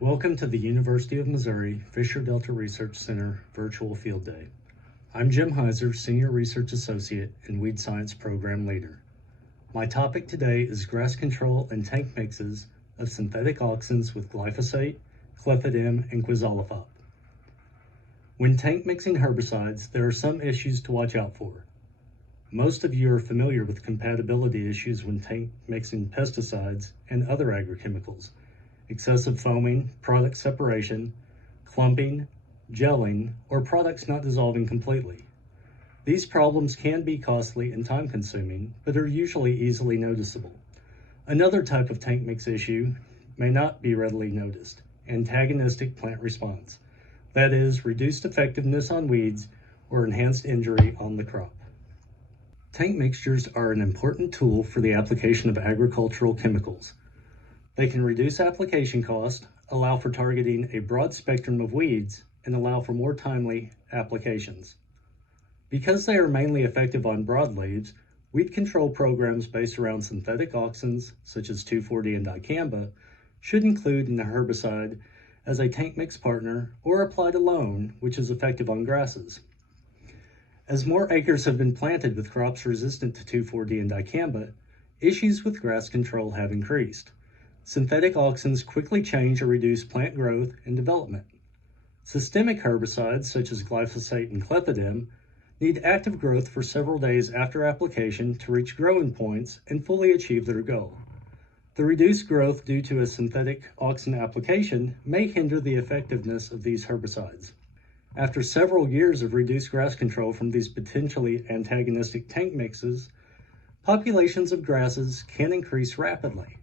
Welcome to the University of Missouri Fisher Delta Research Center Virtual Field Day. I'm Jim Heiser, Senior Research Associate and Weed Science Program Leader. My topic today is grass control and tank mixes of synthetic auxins with glyphosate, clethodim, and quizalofop. When tank mixing herbicides, there are some issues to watch out for. Most of you are familiar with compatibility issues when tank mixing pesticides and other agrochemicals. Excessive foaming, product separation, clumping, gelling, or products not dissolving completely. These problems can be costly and time-consuming, but are usually easily noticeable. Another type of tank mix issue may not be readily noticed: antagonistic plant response. That is, reduced effectiveness on weeds or enhanced injury on the crop. Tank mixtures are an important tool for the application of agricultural chemicals. They can reduce application cost, allow for targeting a broad spectrum of weeds, and allow for more timely applications. Because they are mainly effective on broadleaves, weed control programs based around synthetic auxins, such as 2,4-D and dicamba, should include an herbicide as a tank mix partner or applied alone, which is effective on grasses. As more acres have been planted with crops resistant to 2,4-D and dicamba, issues with grass control have increased. Synthetic auxins quickly change or reduce plant growth and development. Systemic herbicides, such as glyphosate and clethodim, need active growth for several days after application to reach growing points and fully achieve their goal. The reduced growth due to a synthetic auxin application may hinder the effectiveness of these herbicides. After several years of reduced grass control from these potentially antagonistic tank mixes, populations of grasses can increase rapidly.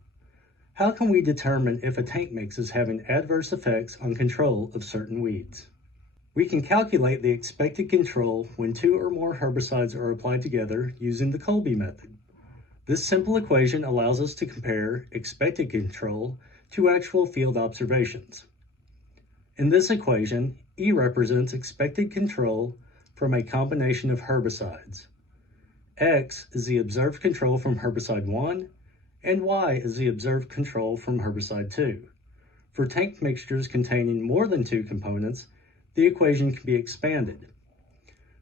How can we determine if a tank mix is having adverse effects on control of certain weeds? We can calculate the expected control when two or more herbicides are applied together using the Colby method. This simple equation allows us to compare expected control to actual field observations. In this equation, E represents expected control from a combination of herbicides. X is the observed control from herbicide 1, and Y is the observed control from herbicide 2. For tank mixtures containing more than two components, the equation can be expanded.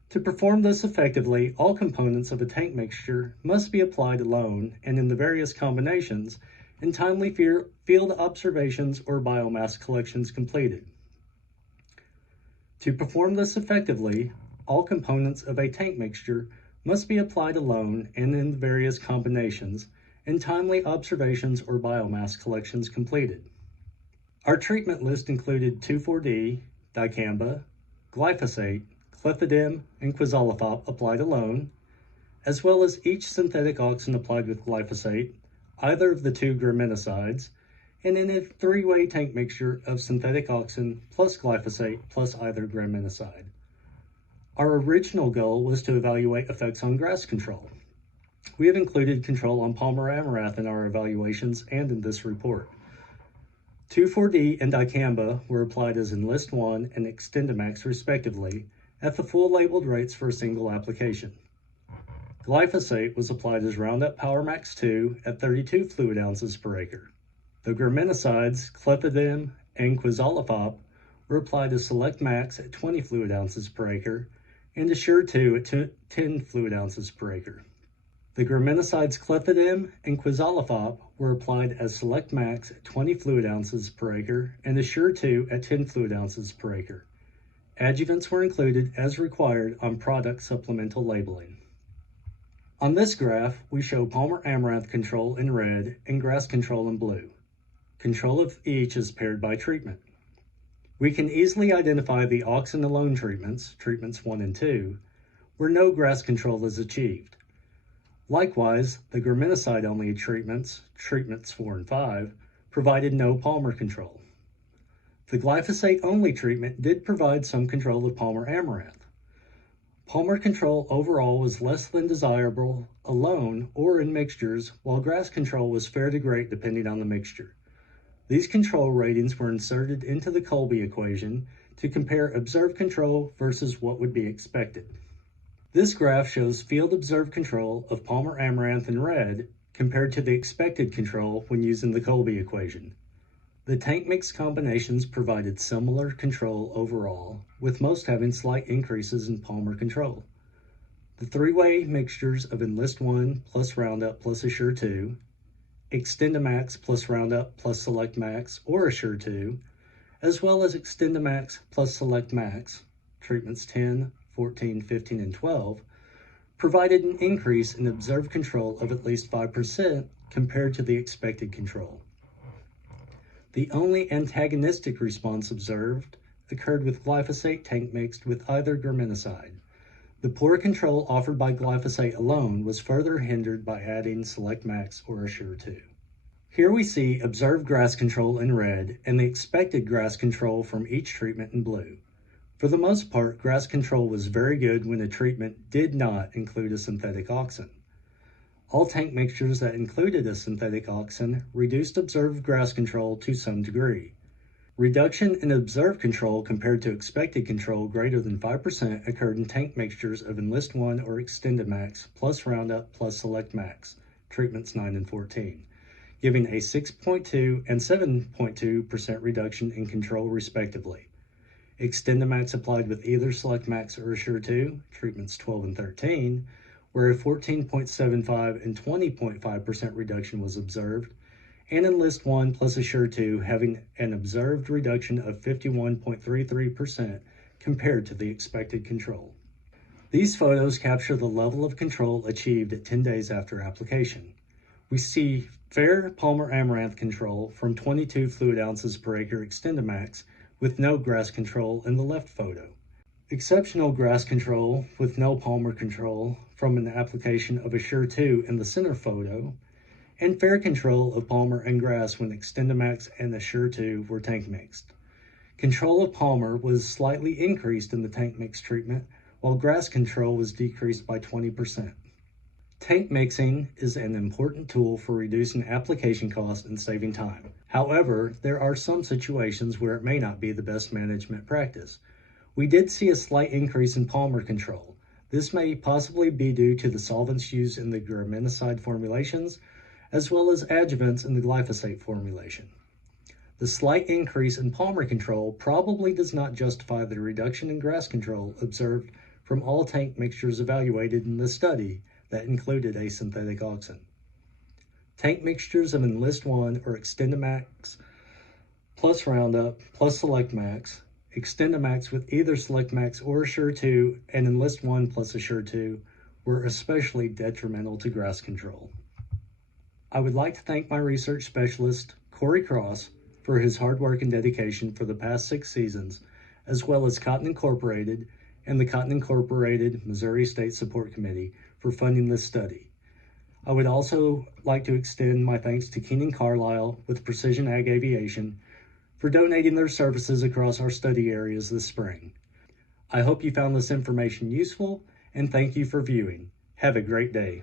To perform this effectively, all components of a tank mixture must be applied alone and in the various combinations, and timely field observations or biomass collections completed. To perform this effectively, all components of a tank mixture must be applied alone and in the various combinations, and timely observations or biomass collections completed. Our treatment list included 2,4-D, dicamba, glyphosate, clethodim, and quizalofop applied alone, as well as each synthetic auxin applied with glyphosate, either of the two graminicides, and in a three-way tank mixture of synthetic auxin plus glyphosate plus either graminicide. Our original goal was to evaluate effects on grass control. We have included control on Palmer Amaranth in our evaluations and in this report. 2,4-D and dicamba were applied as Enlist 1 and Extendamax respectively at the full labeled rates for a single application. Glyphosate was applied as Roundup Power Max 2 at 32 fluid ounces per acre. The graminicides, clethodim, and quizalofop were applied as Select Max at 20 fluid ounces per acre and Assure 2 at 10 fluid ounces per acre. The graminicides clethodim and quizalofop were applied as Select Max at 20 fluid ounces per acre and Assure 2 at 10 fluid ounces per acre. Adjuvants were included as required on product supplemental labeling. On this graph, we show Palmer Amaranth control in red and grass control in blue. Control of each is paired by treatment. We can easily identify the auxin alone treatments, treatments 1 and 2, where no grass control is achieved. Likewise, the graminicide-only treatments, treatments 4 and 5, provided no Palmer control. The glyphosate-only treatment did provide some control of Palmer Amaranth. Palmer control overall was less than desirable alone or in mixtures, while grass control was fair to great depending on the mixture. These control ratings were inserted into the Colby equation to compare observed control versus what would be expected. This graph shows field observed control of Palmer Amaranth in red compared to the expected control when using the Colby equation. The tank mix combinations provided similar control overall, with most having slight increases in Palmer control. The three-way mixtures of Enlist 1 plus Roundup plus Assure 2, Extendamax plus Roundup plus Select Max or Assure 2, as well as Extendamax plus Select Max, treatments 10, 14, 15, and 12, provided an increase in observed control of at least 5% compared to the expected control. The only antagonistic response observed occurred with glyphosate tank mixed with either graminicide. The poor control offered by glyphosate alone was further hindered by adding Select Max or Assure 2. Here we see observed grass control in red and the expected grass control from each treatment in blue. For the most part, grass control was very good when a treatment did not include a synthetic auxin. All tank mixtures that included a synthetic auxin reduced observed grass control to some degree. Reduction in observed control compared to expected control greater than 5% occurred in tank mixtures of Enlist 1 or Extendamax plus Roundup plus Select Max, treatments 9 and 14, giving a 6.2 and 7.2% reduction in control respectively. Extendamax applied with either Select Max or Assure 2, treatments 12 and 13, where a 14.75 and 20.5% reduction was observed, and Enlist 1 plus Assure 2 having an observed reduction of 51.33% compared to the expected control. These photos capture the level of control achieved at 10 days after application. We see fair Palmer Amaranth control from 22 fluid ounces per acre Extendamax with no grass control in the left photo. Exceptional grass control with no Palmer control from an application of Assure 2 in the center photo, and fair control of Palmer and grass when Extendamax and Assure 2 were tank mixed. Control of Palmer was slightly increased in the tank mix treatment, while grass control was decreased by 20%. Tank mixing is an important tool for reducing application costs and saving time. However, there are some situations where it may not be the best management practice. We did see a slight increase in Palmer control. This may possibly be due to the solvents used in the graminicide formulations, as well as adjuvants in the glyphosate formulation. The slight increase in Palmer control probably does not justify the reduction in grass control observed from all tank mixtures evaluated in the study that included a synthetic auxin. Tank mixtures of Enlist 1 or Extendamax plus Roundup plus Select Max, Extendamax with either Select Max or Assure 2, and Enlist 1 plus Assure 2 were especially detrimental to grass control. I would like to thank my research specialist, Corey Cross, for his hard work and dedication for the past 6 seasons, as well as Cotton Incorporated and the Cotton Incorporated Missouri State Support Committee for funding this study. I would also like to extend my thanks to Keenan Carlisle with Precision Ag Aviation for donating their services across our study areas this spring. I hope you found this information useful, and thank you for viewing. Have a great day.